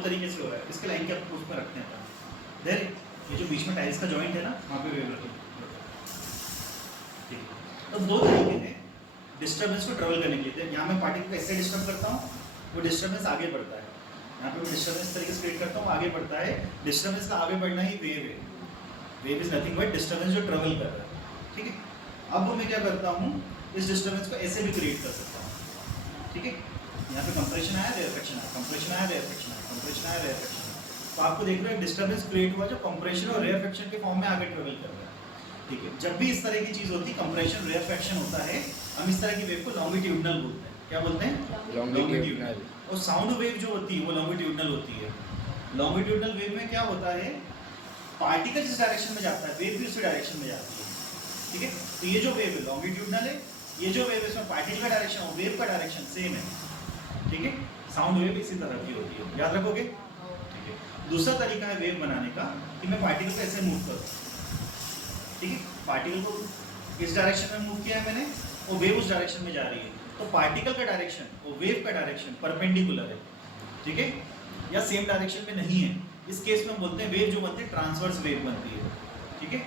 वो तरीके से हो रहा है, इसके लाइन के आप उसमें रखते हैं। देन ये जो बीच में टाइल्स का जॉइंट है ना, वहाँ पे वेव रखें। ठीक, तो दो तरीके हैं डिस्टर्बेंस को ट्रेवल करने के लिए। यहाँ मैं पार्टिकल को ऐसे डिस्टर्ब करता हूँ, वो डिस्टर्बेंस आगे बढ़ता है। यहाँ पे मैं डिस्टर्बेंस तरीके से क्रिएट करता हूँ, आगे बढ़ता है। डिस्टर्बेंस का आगे बढ़ना ही वेव है। Wave is nothing but disturbance जो ट्रेवल कर रहा है। ठीक है, अब मैं क्या करता हूँ, इस डिस्टर्बेंस को ऐसे भी क्रिएट कर सकता हूँ। ठीक है, यहाँ पे कंप्रेशन आया, रेयरफेक्शन आया, कंप्रेशन आया, रेयरफेक्शन आया, कंप्रेशन आया, रेयरफेक्शन आया। तो आपको देख रहे हो डिस्टर्बेंस क्रिएट हुआ जो कंप्रेशन और रेयरफेक्शन के फॉर्म में आगे ट्रेवल कर रहा है। ठीक है, जब भी इस तरह की चीज होती है, कंप्रेशन रेयरफेक्शन होता है, हम इस तरह की वेव को लॉन्गिट्यूडनल बोलते हैं। क्या बोलते हैं? लॉन्गिट्यूडनल। और साउंड वेव जो होती है वो लॉन्गिट्यूडनल होती है। लॉन्गिट्यूडनल वेव में क्या होता है, पार्टिकल जिस डायरेक्शन में जाता है वेव भी उसी डायरेक्शन में जाती है। ठीक है, तो ये जो वेव है लॉन्गिट्यूडनल है, ये जो वेव है इसमें पार्टिकल का डायरेक्शन और वेव का डायरेक्शन सेम है। ठीक है, साउंड वेव इसी तरह की होती है, याद रखोगे। ठीक है, दूसरा तरीका है वेव बनाने का कि मैं पार्टिकल को ऐसे मूव करूँ। ठीक है, पार्टिकल को इस डायरेक्शन में मूव किया है मैंने, और वेव उस डायरेक्शन में जा रही है, तो पार्टिकल का डायरेक्शन और वेव का डायरेक्शन परपेंडिकुलर है। ठीक है, या सेम डायरेक्शन में नहीं है। इस केस में हम बोलते हैं वेव जो बनती है ट्रांसवर्स वेव बनती है। ठीक है,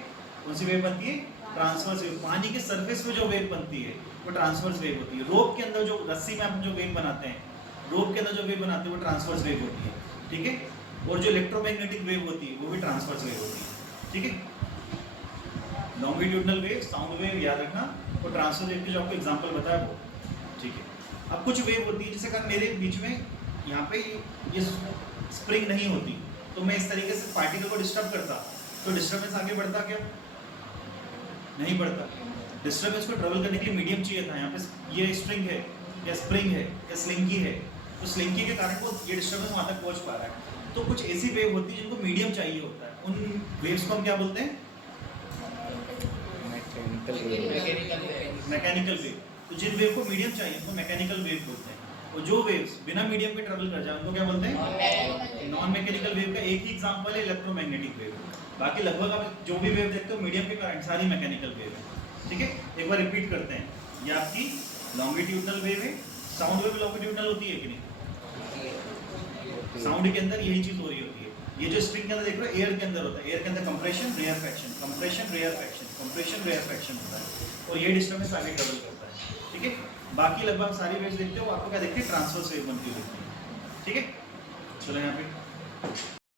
कौन सी वेव बनती है? Transverse wave. पानी के सरफेस में जो वेव बनती है वो ट्रांसवर्स वेव होती है। रोप के अंदर जो रस्सी में हम जो वेव बनाते हैं, रोप के अंदर जो वेव बनाते हैं वो ट्रांसवर्स वेव होती है। ठीक है, और जो इलेक्ट्रोमैग्नेटिक वेव होती है वो भी ट्रांसवर्स वेव होती है। ठीक है, लॉन्गिट्यूडनल वेव, साउंड वेव याद रखना, और ट्रांसवर्स वेव की जो आपको एग्जांपल बताया वो। ठीक है, अब कुछ वेव होती है जैसे अगर मेरे बीच में यहाँ पे ये स्प्रिंग नहीं होती तो मैं इस तरीके से पार्टिकल को डिस्टर्ब करता तो डिस्टर्बेंस आगे बढ़ता क्या? नहीं बढ़ता। डिस्टर्बेंस को ट्रेवल करने के लिए मीडियम चाहिए था। यहाँ पे ये स्ट्रिंग है या स्प्रिंग है या स्लिंकी है, तो स्लिंकी के कारण वो ये डिस्टर्बेंस वहाँ तक पहुँच पा रहा है। तो कुछ ऐसी वेव होती है जिनको मीडियम चाहिए होता है, उन वेव्स को हम क्या बोलते हैं? Mechanical wave. तो जिन वेव को मीडियम चाहिए उनको मैकेनिकल वेव बोलते हैं, और जो वेव्स बिना मीडियम के ट्रेवल कर जाए उनको क्या बोलते हैं? नॉन मैकेनिकल वेव का एक ही एग्जांपल है इलेक्ट्रोमैग्नेटिक वेव। बाकी लगभग आप जो भी वेव देखते हो मीडियम के कारण सारी मैकेनिकल वेव है। ठीक है, एक बार रिपीट करते हैं, ये आपकी लॉन्गिट्यूडनल वेव है। साउंड वेव लॉन्गिट्यूडनल होती है कि नहीं? साउंड के अंदर यही चीज हो रही होती है। ये जो स्ट्रिंग के अंदर देख रहे हो एयर के अंदर होता है, एयर के अंदर compression rarefaction, compression rarefaction, compression rarefaction होता है, और ये डिस्टर्बेंस आगे ट्रेवल करता है। ठीक है, बाकी लगभग सारी वेव्स देखते हो आपको क्या देखते हैं? ट्रांसवर्स वेव बनती हुई दिखती है। ठीक है, चलो यहाँ पे